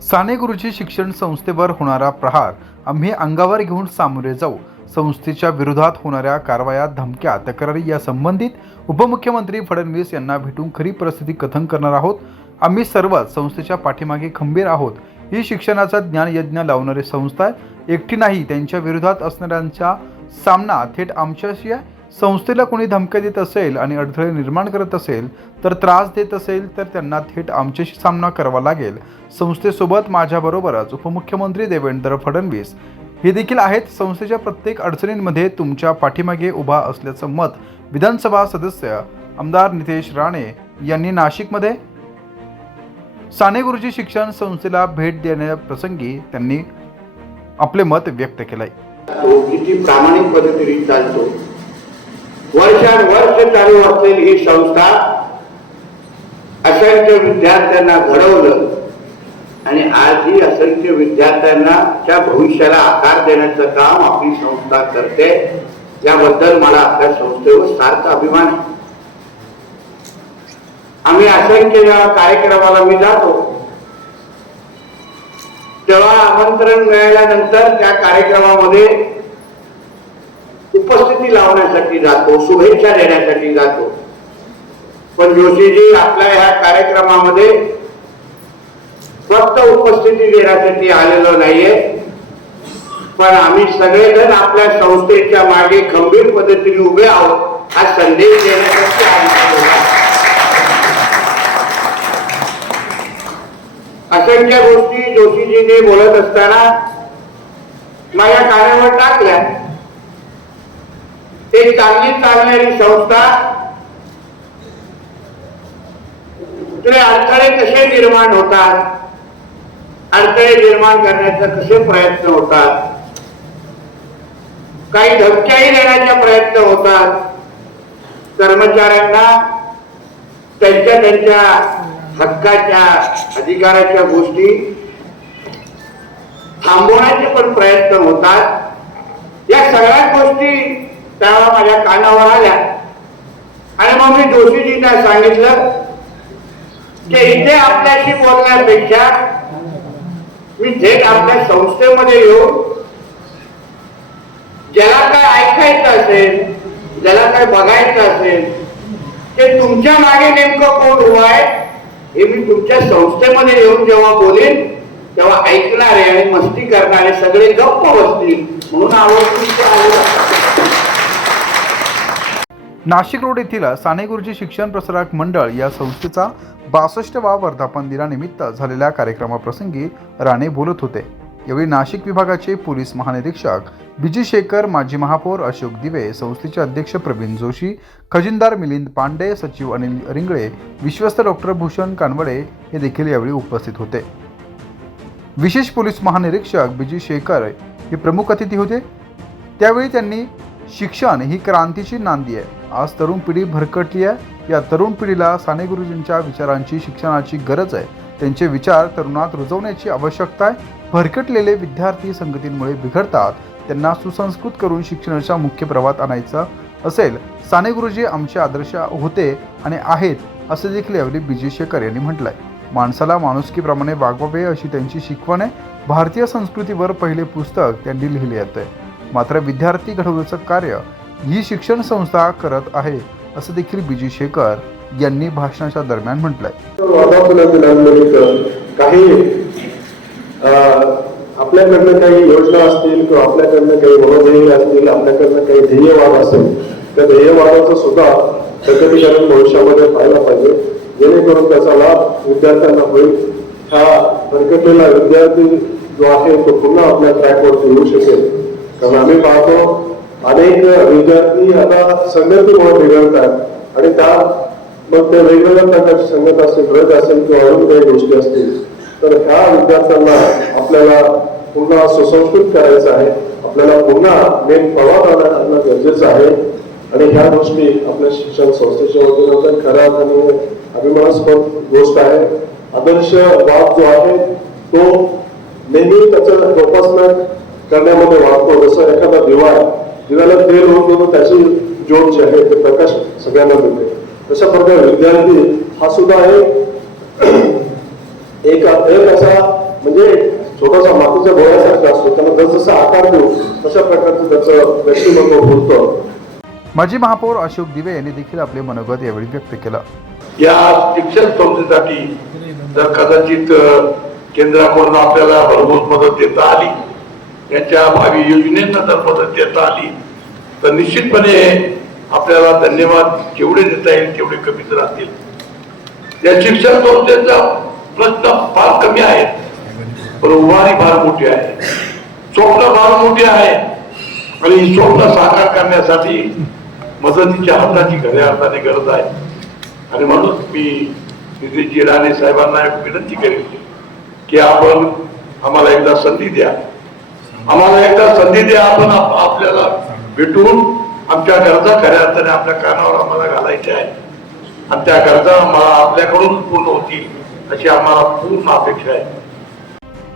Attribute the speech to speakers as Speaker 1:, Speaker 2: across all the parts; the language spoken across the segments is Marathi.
Speaker 1: साने गुरुजी शिक्षण संस्थेवर होणारा प्रहार आम्ही अंगावर घेऊन सामोरे जाऊ. संस्थेच्या विरोधात होणाऱ्या कारवाया धमक्या तक्रारी या संबंधित उपमुख्यमंत्री फडणवीस यांना भेटून खरी परिस्थिती कथन करणार आहोत. आम्ही सर्वच संस्थेच्या पाठीमागे खंबीर आहोत. ही शिक्षणाचा ज्ञानयज्ञ लावणारी संस्था आहे. एकटी नाही त्यांच्या विरोधात असणाऱ्यांचा सामना थेट आमच्याशी आहे. संस्थेला कोणी धमक्या देत असेल आणि अडथळे निर्माण करत असेल तर त्रास देत असेल तर त्यांना थेट आमच्याशी सामना करावा लागेल. संस्थेसोबत माझ्याबरोबरच उपमुख्यमंत्री देवेंद्र फडणवीस. हे देखील आहेत संस्थेच्या प्रत्येक अडचणींमध्ये तुमच्या पाठीमागे उभा असल्याचं मत विधानसभा सदस्य आमदार नितेश राणे यांनी नाशिकमध्ये. साने गुरुजी शिक्षण संस्थेला भेट देण्याप्रसंगी त्यांनी आपले मत व्यक्त केलंय.
Speaker 2: तो किती प्रामाणिक पद्धतीने चालतो. वर्षानुवर्ष चालू असलेली ही संस्था असंख्य विद्यार्थ्यांना घडवलं आणि आजही असंख्य विद्यार्थ्यांना भविष्याला आकार देण्याचं काम आपली संस्था करते याबद्दल मला आपल्या संस्थेवर सारखा अभिमान आहे. आम्ही असंख्य जेव्हा कार्यक्रमाला मी जातो. तेव्हा आमंत्रण मिळाल्यानंतर त्या कार्यक्रमामध्ये उपस्थिती लावण्यासाठी जातो शुभेच्छा देण्यासाठी जातो. पण जोशीजी आपल्या ह्या कार्यक्रमामध्ये फक्त उपस्थिती देण्यासाठी आलेलो नाहीये. पण आम्ही सगळेजण आपल्या संस्थेच्या मागे खंबीर पद्धतीने उभे आहोत हा संदेश देण्यासाठी आम्ही असंख्य गोष्टी जोशीजीने बोलत असताना माझ्या कानावर टाकल्या. एक चांगली चालणारी संस्था तुले अडथळे कसे निर्माण होतात? अडथळे निर्माण करण्याचा कसे प्रयत्न होतात? काही धमक्याही देण्याचा प्रयत्न होतात. कर्मचाऱ्यांना त्यांच्या त्यांच्या हक्काच्या अधिकाराच्या गोष्टी थांबवण्याचे पण प्रयत्न होतात. या सगळ्या गोष्टी त्या माझ्या कानावर आल्या. आणि मग मी जोशीजींना सांगितलं? की इथे आपल्याशी बोलण्यापेक्षा मी थेट आपल्या संस्थेमध्ये येऊन ज्याला काय ऐकायचं असेल ज्याला काय बघायचं असेल ते तुमच्या मागे नेमकं कोण उभं आहे हे मी तुमच्या संस्थेमध्ये येऊन जेव्हा बोलेन तेव्हा ऐकणारे आणि मस्ती करणारे सगळे गप्प बसतील म्हणून आवड ते
Speaker 1: नाशिक रोड येथील साने गुरुजी शिक्षण प्रसारक मंडळ या संस्थेचा बासष्टवा वर्धापन दिनानिमित्त झालेल्या कार्यक्रमाप्रसंगी राणे बोलत होते. यावेळी नाशिक विभागाचे पोलीस महानिरीक्षक बिजी शेखर माजी महापौर अशोक दिवे संस्थेचे अध्यक्ष प्रवीण जोशी खजिनदार मिलिंद पांडे सचिव अनिल रिंगळे विश्वस्त डॉक्टर भूषण कानवडे हे देखील यावेळी उपस्थित होते. विशेष पोलीस महानिरीक्षक बिजी शेखर हे प्रमुख अतिथी होते. त्यावेळी त्यांनी शिक्षण ही क्रांतीची नांदी आहे. आज तरुण पिढी भरकटली आहे. या तरुण पिढीला साने गुरुजींच्या विचारांची शिक्षणाची गरज आहे. त्यांचे विचार तरुणात रुजवण्याची आवश्यकता आहे. भरकटलेले विद्यार्थी संगतींमुळे बिघडतात. त्यांना सुसंस्कृत करून शिक्षणाच्या मुख्य प्रवाहात आणायचं असेल. साने गुरुजी आमचे आदर्श होते आणि आहेत असे देखील यावेळी बीजे शेखर यांनी म्हटलंय. माणसाला माणुसकीप्रमाणे वागवावे अशी त्यांची शिकवण आहे. भारतीय संस्कृतीवर पहिले पुस्तक त्यांनी लिहिले आहे मात्र विद्यार्थी घडवण्याचं कार्य ही शिक्षण संस्था करत आहे असं देखील बीजी शेखर यांनी भाषणाच्या दरम्यान म्हटलंय.
Speaker 3: काही आपल्याकडनं काही योजना असतील किंवा आपल्याकडनं काही मनोध्येय असतील आपल्याकडनं काही ध्येयवाद असेल त्या ध्येयवादाचं सुद्धा प्रकटीकरण भविष्यामध्ये व्हायला पाहिजे. जेणेकरून त्याचा लाभ विद्यार्थ्यांना होईल. हा भरकटलेला विद्यार्थी जो आहे तो पुन्हा आपल्या ट्रॅकवरती येऊ शकेल. कारण आम्ही पाहतो अनेक विद्यार्थी आता संगतीमुळे बिघडतात आणि त्या मग ते वेगवेगळ्या प्रकारची संगत असेल ड्रग असेल किंवा अजून काही गोष्टी असतील तर ह्या विद्यार्थ्यांना आपल्याला पुन्हा सुसंस्कृत करायचं आहे. आपल्याला पुन्हा मेन प्रवाह आणणं गरजेचं आहे. आणि ह्या गोष्टी आपल्या शिक्षण संस्थेच्या वतीनं तर खऱ्या अर्थाने अभिमानास्पद गोष्ट आहे. आदर्श बाब जो आहे तो नेहमी त्याचं जोपासना करण्यामध्ये वाटतो जसं एखादा दिवा आहे दिव्याला तेल होतो त्याची ज्योत जी आहे ते प्रकाश सगळ्यांना मिळते तशा प्रकारे विद्यार्थी हा सुद्धा एक एक एक असा म्हणजे छोटासा मातीच्या गोळ्यासारखा असतो. त्याला जसजसा आकार देऊ तशा प्रकारचं त्याचं व्यक्तिमत्व बोलतं.
Speaker 1: माजी महापौर अशोक दिवे यांनी देखील आपले मनोगत यावेळी व्यक्त केलं.
Speaker 4: या शिक्षण संस्थेसाठी जर कदाचित केंद्राकडून आपल्याला भरघोस मदत देता आली त्यांच्या भावी योजनेनं जर मदत देता आली तर निश्चितपणे आपल्याला धन्यवाद जेवढे देता येईल तेवढे कमीच राहतील. या शिक्षण संस्थेचा प्रश्न फार कमी आहे पण उभारी फार मोठी आहे. स्वप्न फार मोठी आहे. आणि ही स्वप्न साकार करण्यासाठी मदतीच्या हाताची खऱ्या अर्थाने गरज आहे. आणि म्हणून मी नितीनजी राणे साहेबांना एक विनंती करेन की आपण आम्हाला एकदा संधी द्या. आम्हाला एकदा संधी द्या आपण आपल्याला भेटून आमच्या गरजा खऱ्या अर्थाने आपल्या कानावर आम्हाला घालायच्या आहेत. आणि त्या गरजा आम्हाला आपल्याकडून पूर्ण होतील अशी आम्हाला पूर्ण अपेक्षा आहे.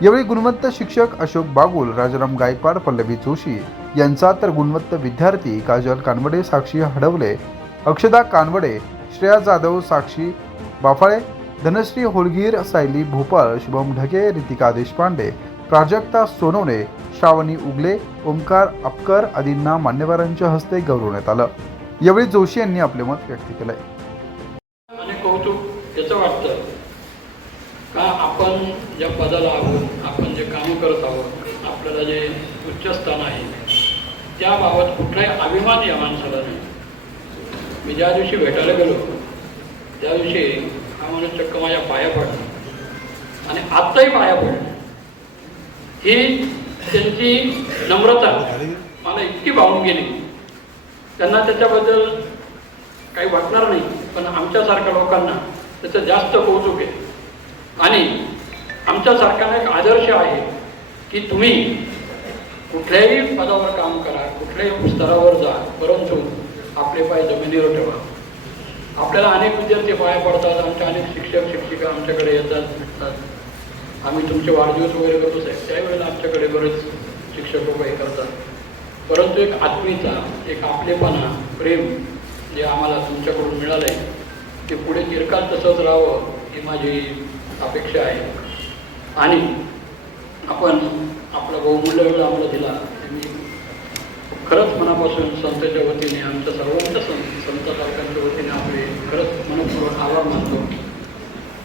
Speaker 1: यावेळी गुणवंत शिक्षक अशोक बागुल राजाराम गायकवाड पल्लवी जोशी यांचा तर गुणवंत विद्यार्थी काजल कानवडे साक्षी हडवले अक्षदा कानवडे श्रेया जाधव साक्षी बाफाळे धनश्री होळगीर सायली भोपाळ शुभम ढगे रितिका देशपांडे प्राजक्ता सोनवणे श्रावणी उगले ओंकार अपकर आदींना मान्यवरांच्या हस्ते गौरवण्यात आलं. यावेळी जोशी यांनी आपले मत व्यक्त केलंय.
Speaker 5: कौतुक याचं वाटतं का आपण ज्या पदाला आहोत आपण जे काम करत आहोत आपल्याला जे उच्च स्थान आहे त्याबाबत कुठलाही अभिमान या माणसाला नाही. मी ज्या दिवशी भेटायला गेलो त्या दिवशी हा माणूस चक्क माझ्या पाया पडला. आणि आत्ताही पाया पडला. ही त्यांची नम्रता मला इतकी भावून गेली. त्यांना त्याच्याबद्दल काही वाटणार नाही पण आमच्यासारख्या लोकांना त्याचं जास्त कौतुक आहे. आणि आमच्यासारख्यांना एक आदर्श आहे की तुम्ही कुठल्याही पदावर काम करा कुठल्याही स्तरावर जा परंतु आपले पाय जमिनीवर ठेवा. आपल्याला अनेक विद्यार्थी पाया पडतात आमच्या अनेक शिक्षक शिक्षिका आमच्याकडे येतात भेटतात. आम्ही तुमचे वाढदिवस वगैरे करतो साहेब. त्यावेळेला आमच्याकडे बरेच शिक्षक लोक हे करतात. परंतु एक आत्मीचा एक आपलेपणा प्रेम जे आम्हाला तुमच्याकडून मिळालं आहे ते पुढे चिरकाल तसंच राहावं ही माझी अपेक्षा आहे. आणि आपण आपला बहुमूल्य वेळ आम्हाला दिला मी खरंच मनापासून संतच्या वतीने आमच्या सर्वांच्या सं संत सारख्यांच्या वतीने आपले खरंच मनपूर्वक आभार मानतो.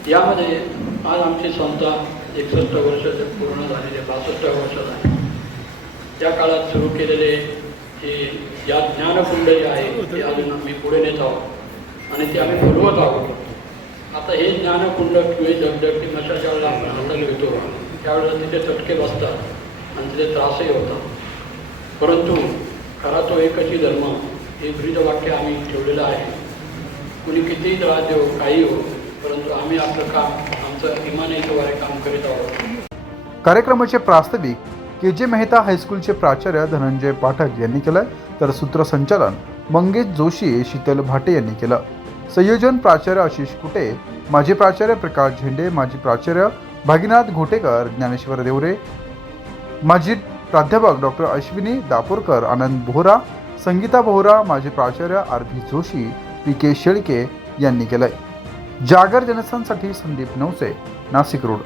Speaker 5: यामध्ये आज आमची संस्था एकसष्ट वर्ष पूर्ण झालेले बासष्ट वर्षात आहे. त्या काळात सुरू केलेले हे या ज्ञानकुंड जे आहे ते अजून आम्ही पुढे नेत आहोत. आणि ते आम्ही फुलवत आहोत. आता हे ज्ञानकुंड किंवा धगधगटी नशा ज्यावेळेला आपण हाताला घेतो त्यावेळेला तिथे चटके बसतात आणि तिथे त्रासही होतात. परंतु खरा तो एकची धर्म हे ब्रीदवाक्य आम्ही ठेवलेलं आहे. कुणी कितीही त्रास देऊ काही हो परंतु आम्ही आपलं काम
Speaker 1: कार्यक्रमाचे प्रास्ताविक के जे मेहता हायस्कूलचे प्राचार्य धनंजय पाठक यांनी केलं तर सूत्रसंचालन मंगेश जोशी शीतल भाटे यांनी केलं. संयोजन प्राचार्य आशिष कुटे माजी प्राचार्य प्रकाश झेंडे माजी प्राचार्य भागीनाथ घोटेकर ज्ञानेश्वर देवरे माजी प्राध्यापक डॉक्टर अश्विनी दापोरकर आनंद बोहरा संगीता बोहरा माजी प्राचार्य R V Joshi P K Shelke यांनी केलंय. जागर जनस्थानसाठी संदीप नवसे नाशिक रोड.